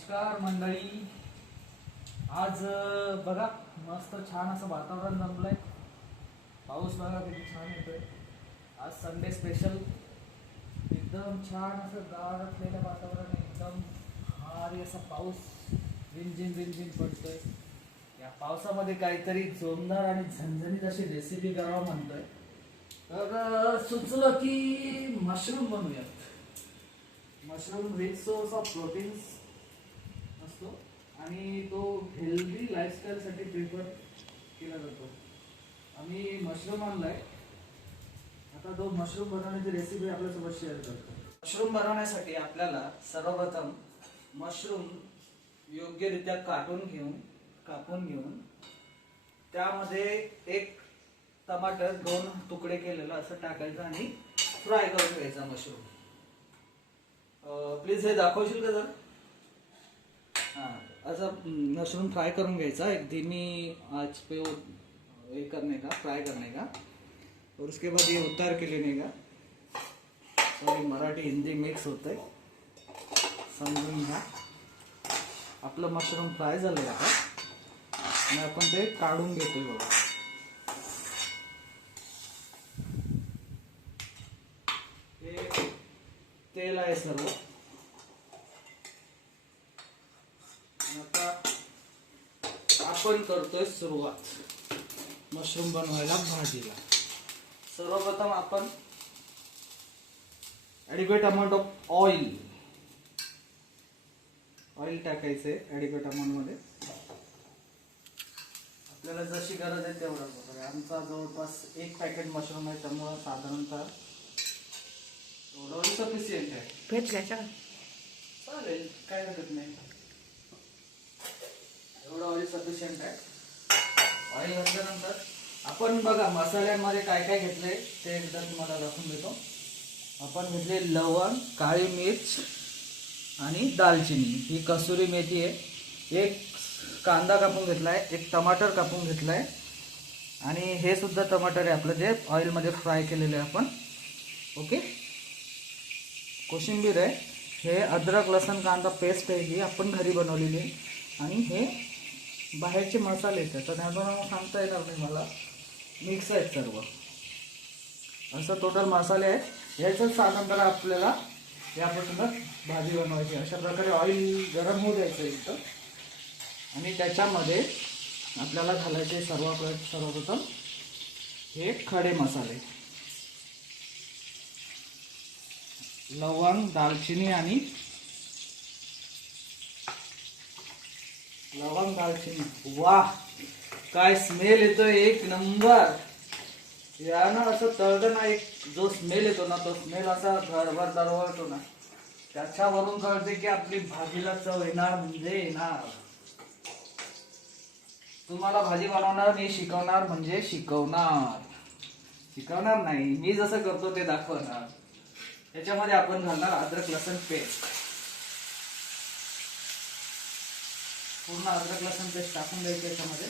नमस्कार मंडळी. आज बघा मस्त छान असं वातावरण जमलंय. पाऊस बघा किती छान येतोय. आज संडे स्पेशल एकदम छान असं गार असलेलं वातावरण, एकदम भारी असा पाऊस रिमझिम रिमझिम पडतोय. या पावसामध्ये काहीतरी जोरदार आणि झणझणीत अशी रेसिपी करावं म्हणतोय. तर सुचलं की मशरूम बनवूयात. Mushroom rich source of proteins असतो आणि तो हेल्दी लाईफस्टाईलसाठी प्रिफर केला जातो. आम्ही मशरूम आणलाय. आता तो मशरूम बनवण्याची रेसिपी आपल्यासोबत शेअर करतो. मशरूम बनवण्यासाठी आपल्याला सर्वप्रथम मशरूम योग्यरित्या कापून घेऊन त्यामध्ये एक टमाटर 2 तुकडे केलेला असं टाकायचं आणि फ्राय करून घ्यायचा मशरूम. प्लीज हे दाखवशील का जर? असं मशरूम फ्राय करून घ्यायचा एक धीमी आंच पे फ्राय करने का. और उसके बाद ये उतार के लेने का. सॉरी मराठी हिंदी मिक्स होतंय, समजून घ्या. आपलं मशरूम फ्राय झालंय आता आणि आपण ते काढून घेतोय बघा. हे तेल आहे सर्व. आता आपण करतोय सुरुवात मशरूम बनवायला भाजीला. सर्वप्रथम आपण ॲडिक्वेट अमाऊंट ऑफ ऑइल टाकायचंय. ॲडिक्वेट अमाऊंट मध्ये आपल्याला जशी गरज आहे तेवढा बघा. आमचा जवळपास 1 पॅकेट मशरूम आहे, त्यामुळे साधारणतः एवढं सफिशियंट आहे. भेट घ्यायचा चालेल, काय हरकत नाही. एवढं ऑइल सफिशियंट आहे. ऑइल घातल्यानंतर आपण बघा मसाल्यांमध्ये काय काय घेतलंय ते एकदा तुम्हाला दाखवून देतो. आपण घेतले लवंग, काळी मिर्च आणि दालचिनी. ही कसुरी मेथी आहे. एक कांदा कापून घेतलाय, एक टमाटर कापून घेतलाय आणि हे सुद्धा टमाटर आहे आपलं जे ऑइलमध्ये फ्राय केलेलं आहे आपण. ओके. कोशिंबीर आहे. हे अद्रक लसूण कांदा पेस्ट आहे, ही आपण घरी बनवलेली आहे. आणि हे बाहेरचे मसाले आहेत, तर त्याचं सांगता येणार नाही मला. मिक्स आहेत सर्व. असं टोटल मसाले आहेत. ह्याचं साधारण आपल्याला यापासूनच भाजी बनवायची. अशा प्रकारे ऑइल गरम होऊ द्यायचं इथं आणि त्याच्यामध्ये आपल्याला घालायचे सर्वप्रथम हे खडे मसाले, लवंग, दालचिनी आणि वाह काय स्मेल येतोय, एक नंबर. यानं असं तळलं ना, एक जो स्मेल येतो ना, तो स्मेल असा घरभर दरवळतो ना, त्याच्यावरून कळते की आपली भाजीला चव येणार म्हणजे येणार. तुम्हाला भाजी बनवणार मी शिकवणार म्हणजे शिकवणार नाही, मी जसं करतो ते दाखवणार. त्याच्यामध्ये आपण घालणार अद्रक लसूण पेस्ट. पूर्ण अद्रक लसूण पेस्ट टाकून द्यायचं त्याच्यामध्ये.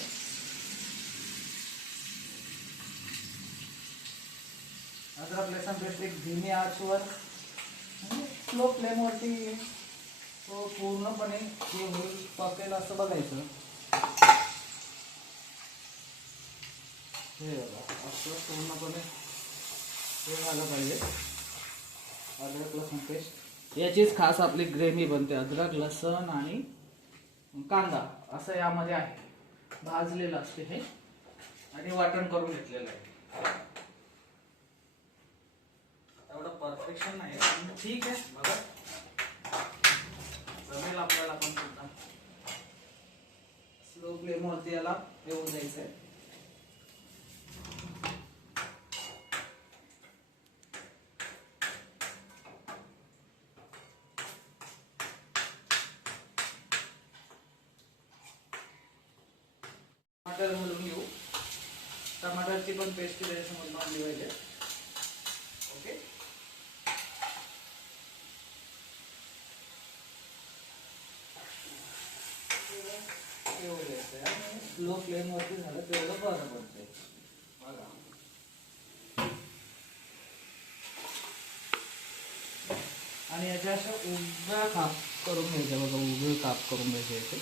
अद्रक लसूण पेस्ट एक धीमी आचवर स्लो फ्लेमवरती तो पूर्णपणे हे होईल, पकेल असं बघायचं. हे बघा असं पूर्णपणे हे झालं पाहिजे. अद्रक लसूण पेस्ट याचीच खास आपली ग्रेव्ही बनते. अद्रक लसूण आणि कांदा असं यामध्ये आहे, भाजलेलं असते हे आणि वाटण करून घेतलेलं आहे. एवढं परफेक्शन नाही पण ठीक आहे, बघा जमेल आपल्याला. पण सुद्धा स्लो फ्लेमवरती याला येऊ द्यायचंय. टमाटर घालून घेऊ. टमाटरची पण पेस्ट त्याच्यामध्ये बांधली पाहिजे. ओके. स्लो फ्लेम वरती झालं तेवढं बरं पडतंय. बघा आणि याच्या अशा उभ्या काप करून घ्यायच्या बघा, उभे काप करून घ्यायचे याचे.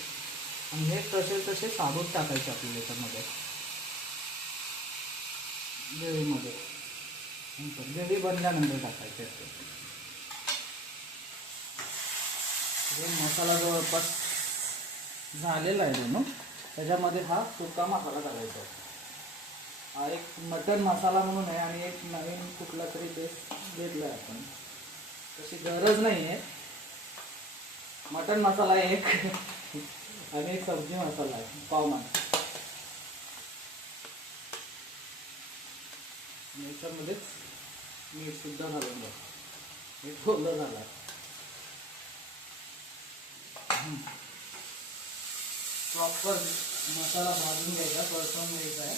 आणि हे तसे तसे साबूत टाकायचे आपल्याला याच्यामध्ये, ग्रेव्हीमध्ये. नंतर ग्रेव्ही बनल्यानंतर टाकायचे असते. हे मसाला जवळपास झालेला आहे म्हणून त्याच्यामध्ये हा सुका मसाला घालायचा. हा एक मटन मसाला म्हणून आहे आणि एक नवीन कुठला तरी पेस्ट घेतला आहे आपण, तशी गरज नाही आहे. मटन मसाला एक आणि एक सब्जी मसाला आहे पावमान. याच्यामध्येच मीठ सुद्धा घालून द्या. हे ठोलं झालं आहे. प्रॉपर मसाला भाजून घ्यायचा, परतून घ्यायचा आहे.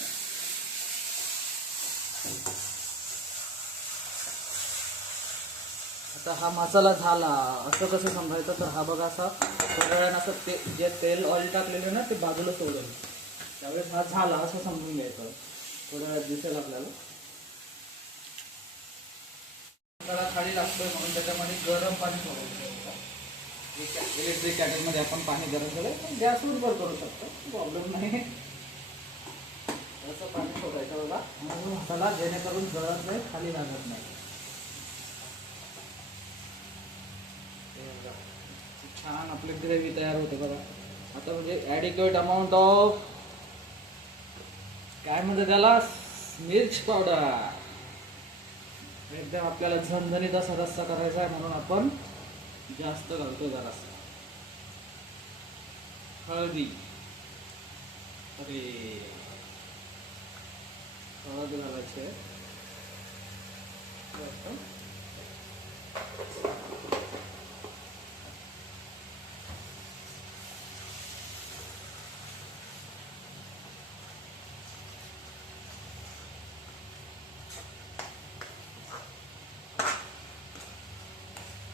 आता हा मसाला झाला असं कसं समजायचं, तर हा बघा असा थोड्या वेळानं असं जे तेल ऑइल टाकलेलं ना ते बाजूला सोडेल, त्यावेळेस हा झाला असं समजून घ्यायचं. थोड्या वेळात दिसेल आपल्याला. मसाला खाली लागतोय म्हणून त्याच्यामध्ये गरम पाणी सोडायचं. इलेक्ट्रिक कॅटलमध्ये आपण पाणी गरम केलं पण गॅसवर पण करू शकतो, प्रॉब्लेम नाही. असं पाणी सोडायचं बघा म्हणून मसाला, जेणेकरून जळत नाही, खाली लागत नाही. छान आपली ग्रेव्ही तयार होते बघा. आता म्हणजे ॲडिक्युएट अमाऊंट ऑफ काय म्हणतात त्याला, मिर्च पावडर. एकदम आपल्याला झणझणीत असा रस्सा करायचा आहे म्हणून आपण जास्त घालतो जरासं. हळदी, अरे हळद घालायची आहे.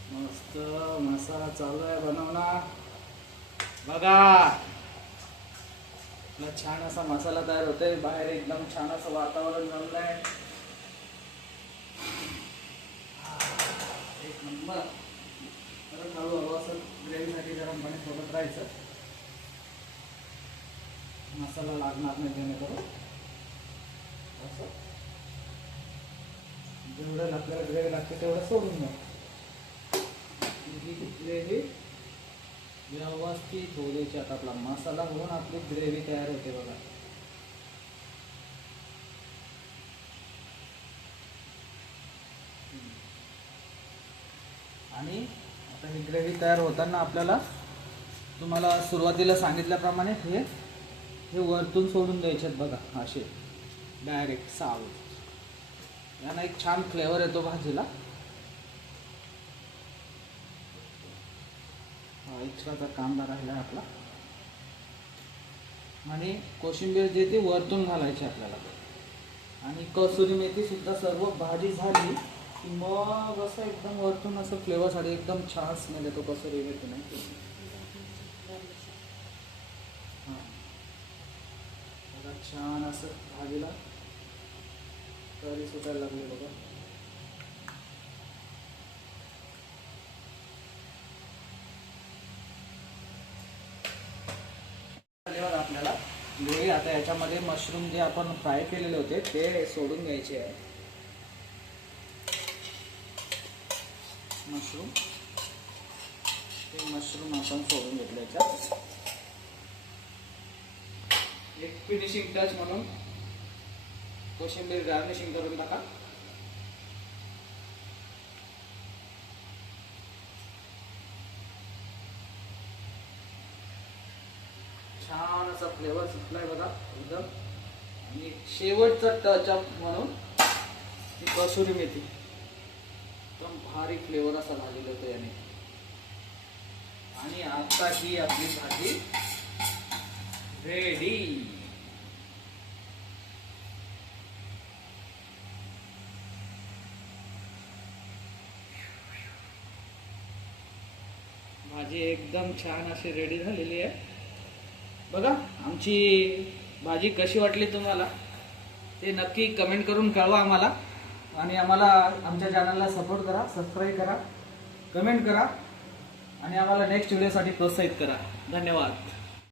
मस्त मसाला चालू आहे बनवणार बघा. आपला छान असा मसाला तयार होतोय. बाहेर एकदम छान असं वातावरण जमलंय. एक नंबर. परत हळूहळू असं ग्रेव्हीसाठी गरम पाणी सोबत राहायचं, मसाला लागणार नाही जेणेकरून. असं जेवढं आपल्याला ग्रेव्ही लागते तेवढं सोडून द्या. ग्रेव्ही व्यवस्थित होऊ द्यायची. आता आपला मसाला होऊन आपली ग्रेव्ही तयार होते बघा. आणि आता ही ग्रेव्ही तयार होताना आपल्याला तुम्हाला सुरुवातीला सांगितल्याप्रमाणे हे वरतून सोडून द्यायचे बघा, असे डायरेक्ट सावध. यानं एक छान फ्लेवर येतो भाजीला. एक्स्ट्राचा कांदा राहिला आपला. आणि कोशिंबीर जी ती वरतून घालायची आपल्याला. आणि कसुरी मेथी सुद्धा सर्व भाजी झाली की मग असं एकदम वरतून असं फ्लेवरसाठी एकदम छान स्मेल येतो कसुरी मेथी नाही. हां छान असं भाजीला तरी सुटायला लागले बघा. आपल्याला ग्रेव्ही आता याच्यामध्ये मशरूम जे आपण फ्राय केलेले होते ते सोडून घ्यायचे आहे. मशरूम आपण सोडून घेतले. याच्यात एक फिनिशिंग टच म्हणून कोशिंबीर गार्निशिंग करून टाका. छान असा फ्लेवर सुटलाय बघा एकदम. आणि शेवटचा टच अप म्हणून ही कसुरी मेथी एकदम भारी फ्लेवर असा झालेला होता याने. आणि आता ही आपली भाजी रेडी. भाजी एकदम छान अशी रेडी झालेली आहे बघा. आमची भाजी कशी वाटली तुम्हाला ते नक्की कमेंट करून कळवा आम्हाला. आणि आम्हाला आमच्या चॅनलला सपोर्ट करा, सबस्क्राईब करा. कमेंट करा आणि आम्हाला नेक्स्ट व्हिडिओसाठी प्रोत्साहित करा. धन्यवाद.